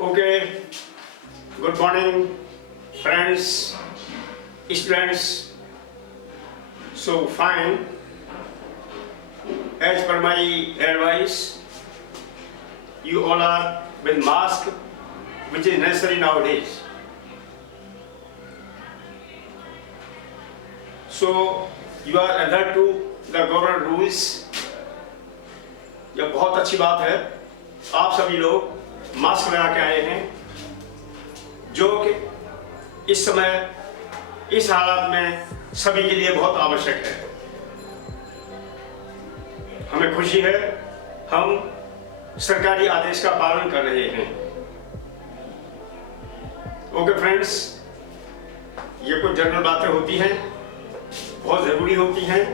Okay, good morning, friends, students. So fine. As per my advice, you all are with mask, which is necessary nowadays. So you are adhered to the government rules. यह बहुत अच्छी बात है, आप सभी लोग mask लगा के आए हैं, जो कि इस समय इस हालात में सभी के लिए बहुत आवश्यक है। हमें खुशी है, हम सरकारी आदेश का पालन कर रहे हैं। ओके फ्रेंड्स, ये कुछ जनरल बातें होती हैं, बहुत ज़रूरी होती हैं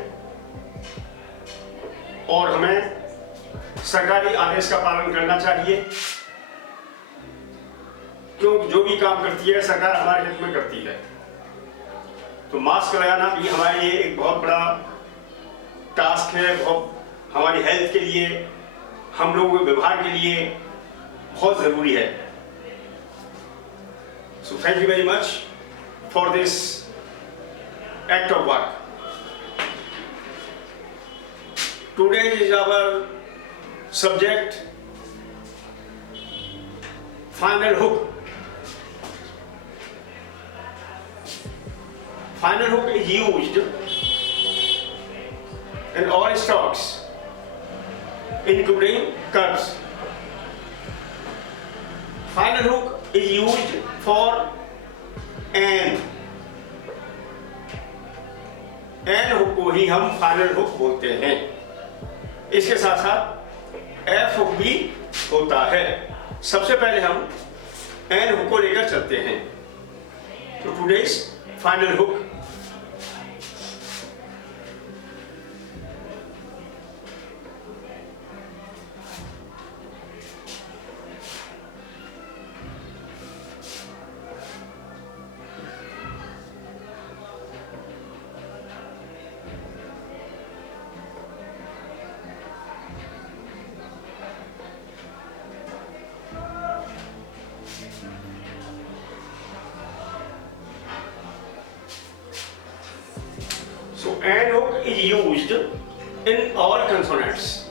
और हमें सरकारी आदेश का पालन करना चाहिए, क्योंकि जो भी काम करती है सरकार हमारे हित में करती है। तो मास्क लगाना भी हमारे लिए एक बहुत बड़ा टास्क है, बहुत हमारी हेल्थ के लिए, हम लोगों के व्यवहार के लिए बहुत ज़रूरी है। So thank you very much for this act of work. Today is our subject, final hook. Final hook is used in all stocks, including curbs. Final hook is used for an hook को ही हम final hook बोलते हैं। इसके साथ साथ F hook भी होता है। सबसे पहले हम एन हुक को लेकर चलते हैं। तो today's final hook, so and hook is used in all consonants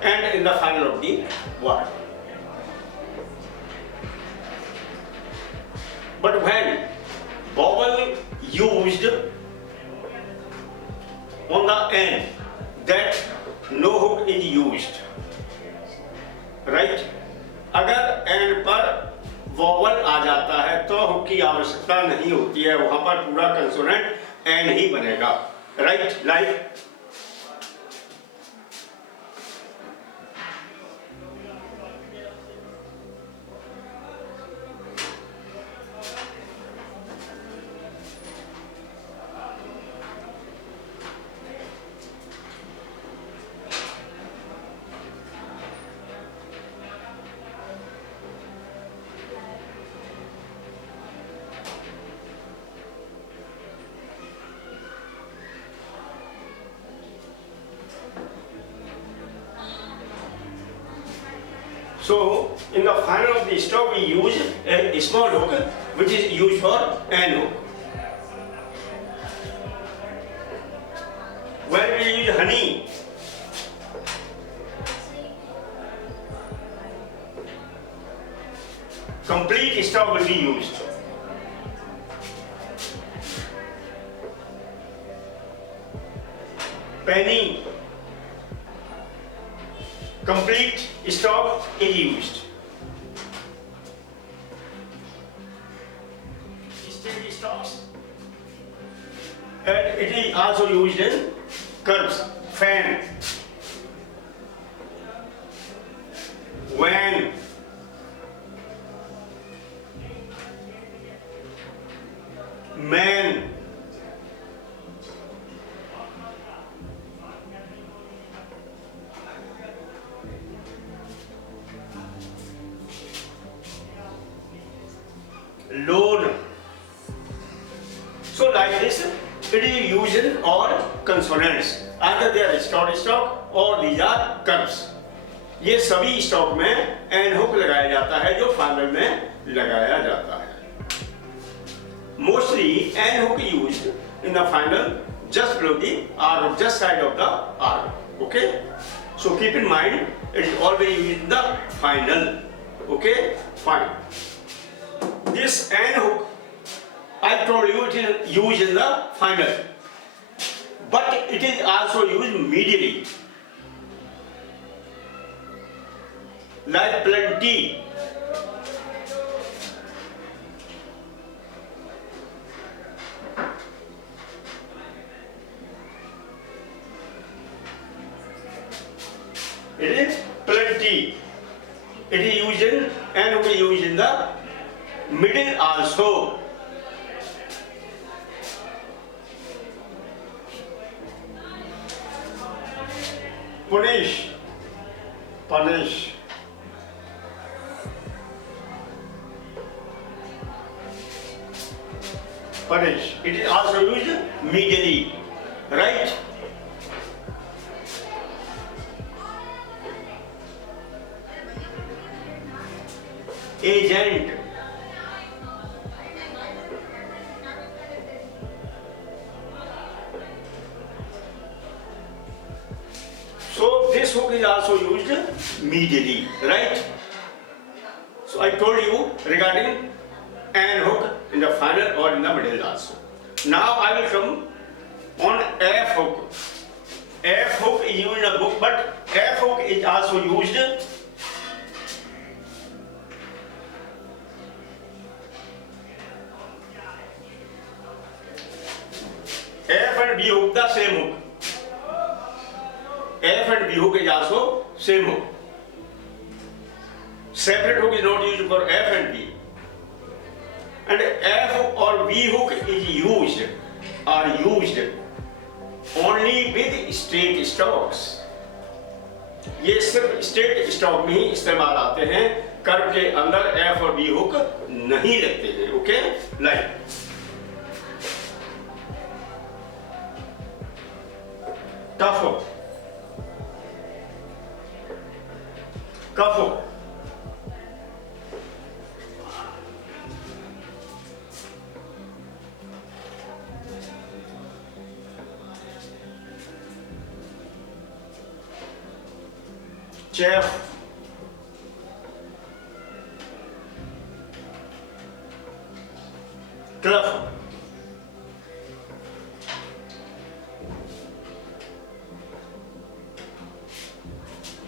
and in the final of the word. But when vowel used on the end, that no hook is used. Right? अगर and पर vowel आ जाता है तो hook की आवश्यकता नहीं होती है, वहां पर पूरा कंसोनेंट एंड ही बनेगा। Right? Like so in the final of the stock we use a small hook which is used for an hook. When we use honey, complete stock will be used. Penny, complete stock is used. Steady stocks, and it is also used in curbs. Fan, when, man, load. So like this, it is used in all consonants. Either they are stock or these are curbs. ये सभी stock में N hook लगाया जाता है जो final में लगाया जाता है। Mostly an hook used in the final just below the R, just side of the R. Okay, so keep in mind it is always used in the final. Okay, fine. This N hook, I told you it is used in the final, but it is also used medially, like plenty. It is plenty. It is used in and will be used in the middle also. Punish, punish. Punish. It is also used medially, right? Agent. So this hook is also used medially, right? So I told you regarding an hook in the final or in the middle also. Now I will come on F hook. F hook is used in a book, but F hook is also used F and B hook, the same hook. F and B hook is also same hook. Separate hook is not used for F and B. And F or B hook is used only with straight stocks. ये सिर्फ straight stock में ही इस्तेमाल आते हैं, curve के अंदर F और B hook नहीं लगते हैं। Okay, like tough hook, cuff hook, chef, cluff,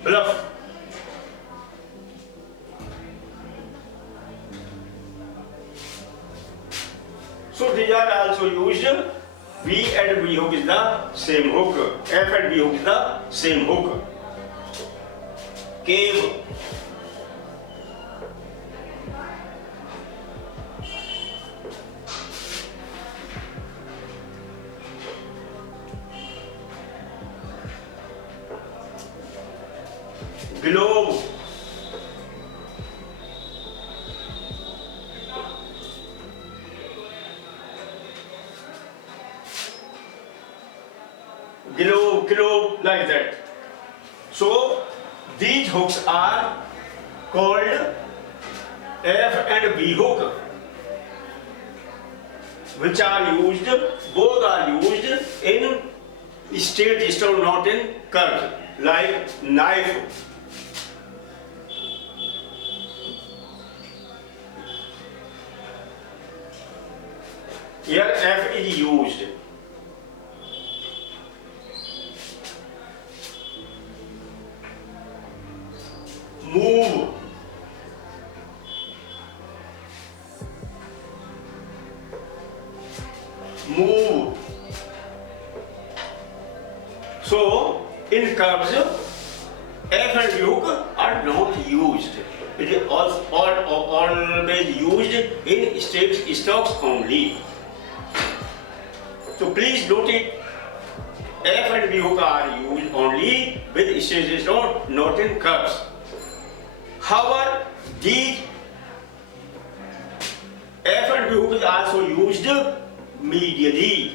bluff, so these are also used. V and B hook is the same hook. F and B hook is the same hook. Cave, globe, globe like that. So these hooks are called F and B hook, which are used, both are used in straight stone, not in curve, like knife. Here F is used. Move, move. So in curves, F and B hook are not used. It is always used in straight stocks only. So please note it. F and B hook are used only with straight stone, not in curves. However, these F and B hook is also used medially.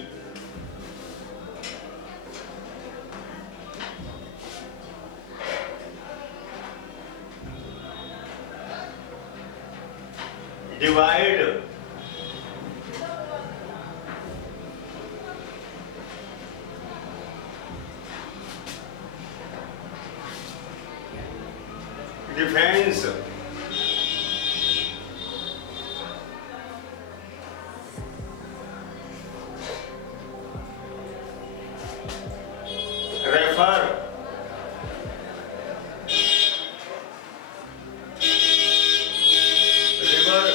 divide defense refer river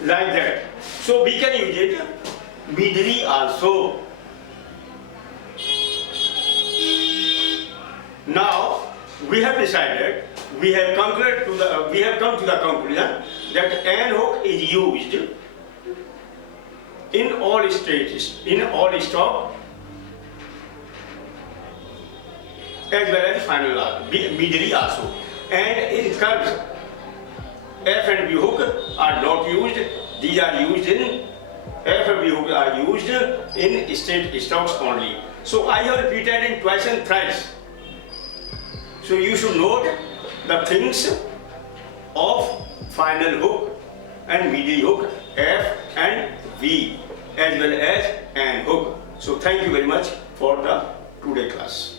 like that. So we can use it midri also. Now we have decided, we have come to the conclusion that an hook is used in all stages, in all stop, as well as final midri also. And in curves, F and B hook are not used. These are used in F and B hook are used in straight stops only. So I have repeated in twice and thrice. So you should note the things of final hook and midri hook, F and V, as well as an hook. So thank you very much for the today class.